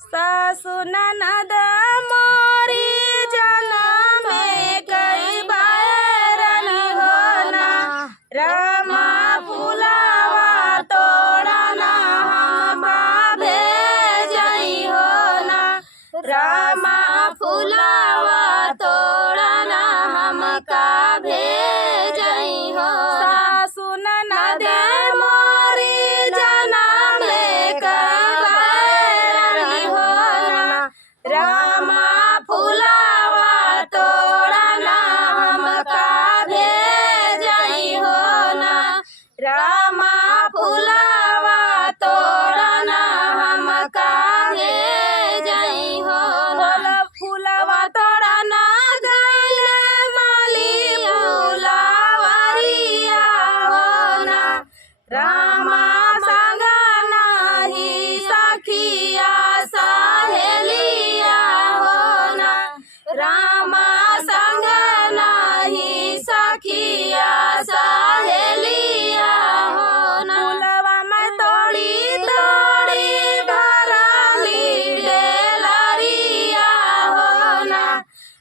सासु ननद मोरी जनम में कई बैरन होना, रामा फुलावा तोड़ना हम भेजई होना, रामा फुलावा तोड़ना हम का भेजई हो। सासु ननद मोरी जनम में कई बैरन होना, रामा फुलावा तोड़ना हम का भेजई होना, रामा फुलावा तोड़ना हम का भेजई होना। फुलवा तोड़ना गइले माली फुलवरिया होना, रामा संग नाही सखिया सहेलिया होना, रामा संग नाही सखिया सहेलिया होना। फुलवा में तोड़ी तोड़ी भरली डेलरिया होना,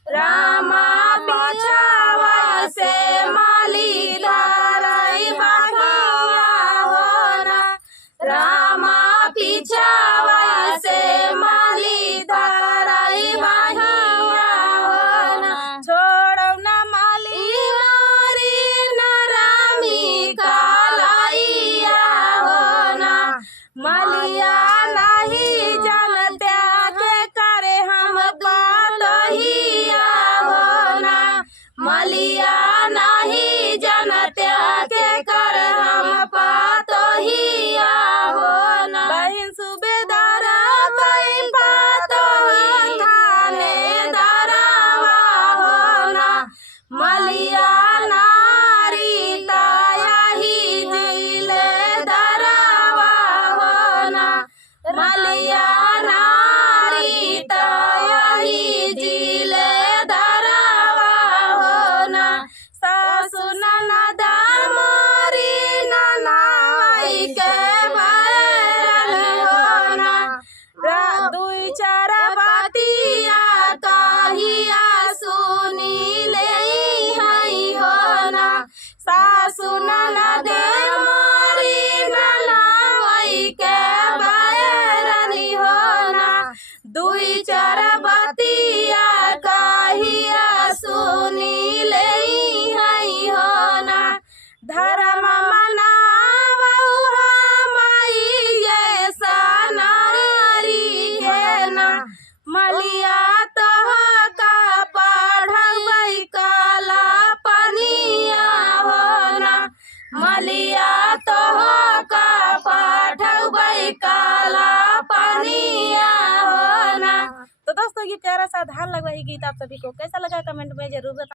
रामा पीछावा से माली धरई बहिया होना, रामा पीछावा से माली धरई बहिया होना। छोड़ो न माली मोरी नरामी कालैया होना, मलिया नहीं जनत्या के करे हम पातहिया होना, मलिया नहीं जनत्या के करे हम पातहिया होना। बहिन सुबेदार कई पातही थानेदारवा होना, मलिया नारी तायाही जिले दरवा होना, मलिया नारी तायाही जिले दरवा होना। सासु ननद मोरी ननाई के बैरन होना, दुई चार बातिया कहिया सुनी ले हई होना, सासु ननद मोरी ननाई के बैरन होना, दुई चार बातिया कहिया सुनी ले हई होना। धर्म मनावहु हमाई ये सनारी के ना, मलिया तोह का पढ़बै काला पनिया होना, मलिया तोह का पढ़बै काला पनिया होना। तो दोस्तों ये प्यारा सा धान लगा ये गीत आप सभी को कैसा लगा कमेंट में जरूर बताएं।